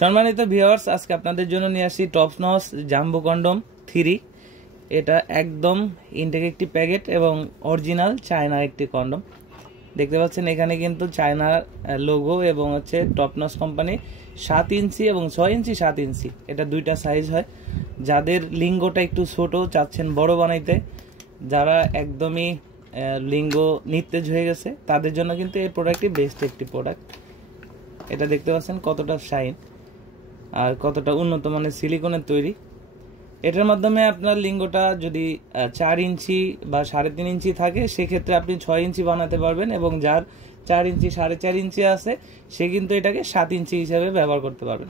সম্মানিত ভিউয়ার্স, আজকে আপনাদের জন্য নিয়ে আসি টপনচ জাম্বো কন্ডম 3। এটা একদম ইনটেক একটি প্যাকেট এবং অরিজিনাল চায়নার একটি কন্ডম। দেখতে পাচ্ছেন এখানে কিন্তু চায়নার লোগো এবং হচ্ছে টপনচ কোম্পানি 7 ইঞ্চি এবং 6 ইঞ্চি 7 ইঞ্চি এটা দুইটা সাইজ হয়। যাদের লিঙ্গটা একটু ছোট চাচ্ছেন বড় বানাইতে, যারা একদমই লিঙ্গ নিস্তেজ হয়ে গেছে, তাদের জন্য কিন্তু এই প্রোডাক্টটি বেস্ট একটি প্রোডাক্ট। এটা দেখতে পাচ্ছেন কতটা শাইন আর কতটা উন্নত মানের সিলিকনের তৈরি। এটার মাধ্যমে আপনার লিঙ্গটা যদি 4 ইঞ্চি বা 3.5 ইঞ্চি থাকে, সেক্ষেত্রে আপনি 6 ইঞ্চি বানাতে পারবেন, এবং যার 4 ইঞ্চি 4.5 ইঞ্চি আছে সে কিন্তু এটাকে 7 ইঞ্চি হিসাবে ব্যবহার করতে পারবেন।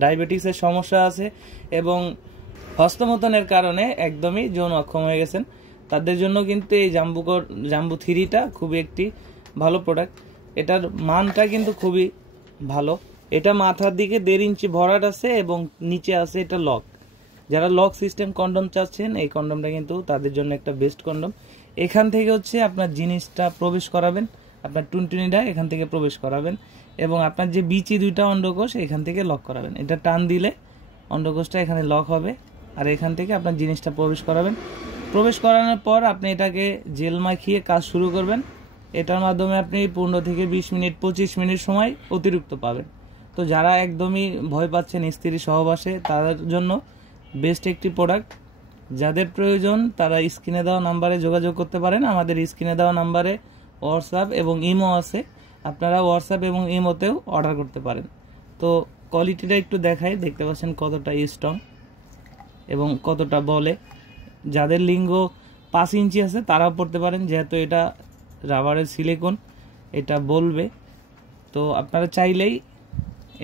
ডায়াবেটিসের সমস্যা আছে এবং হস্তমৈথুনের কারণে একদমই যৌন অক্ষম হয়ে গেছেন, তাদের জন্য কিন্তু এই জাম্বো 3টা খুবই একটি ভালো প্রোডাক্ট। এটার মানটা কিন্তু খুবই ভালো। এটা মাথার দিকে 1.5 ইঞ্চি ভরাট আছে এবং নিচে আছে এটা লক। যারা লক সিস্টেম কন্ডম চাচ্ছেন, এই কন্ডমটা কিন্তু তাদের জন্য একটা বেস্ট কন্ডম। এখান থেকে হচ্ছে আপনার জিনিসটা প্রবেশ করাবেন, আপনার টুনটুনিটা এখান থেকে প্রবেশ করাবেন, এবং আপনার যে বিচি 2টা অন্ডকোষ এখান থেকে লক করাবেন। এটা টান দিলে অন্ডকোষটা এখানে লক হবে, আর এখান থেকে আপনার জিনিসটা প্রবেশ করাবেন। প্রবেশ করানোর পর আপনি এটাকে জেল মাখিয়ে কাজ শুরু করবেন। এটার মাধ্যমে আপনি 15 থেকে 20 মিনিট 25 মিনিট সময় অতিরিক্ত পাবেন। তো যারা একদমই ভয় পাচ্ছেন স্ত্রী সহবাসে, তাদের জন্য বেস্ট একটি প্রোডাক্ট। যাদের প্রয়োজন তারা স্ক্রিনে দেওয়া নাম্বারে যোগাযোগ করতে পারেন। আমাদের স্ক্রিনে দেওয়া নাম্বারে হোয়াটসঅ্যাপ এবং ইমো আছে, আপনারা হোয়াটসঅ্যাপ এবং ইমোতেও অর্ডার করতে পারেন। তো কোয়ালিটিটা একটু দেখাই, দেখতে পাচ্ছেন কতটা স্ট্রং এবং কতটা বলে। যাদের লিঙ্গ 5 ইঞ্চি আছে তারাও পড়তে পারেন, যেহেতু এটা রাবারের সিলিকন, এটা বলবে। তো আপনারা চাইলেই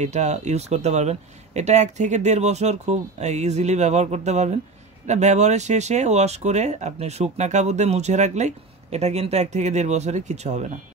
এটা ইউজ করতে পারবেন। এটা 1 থেকে 1.5 বছর খুব ইজিলি ব্যবহার করতে পারবেন। এটা ব্যবহারের শেষে ওয়াশ করে আপনি শুকনা কাপড় দিয়ে মুছে রাখলেই এটা কিন্তু 1 থেকে 1.5 বছরে কিছু হবে না।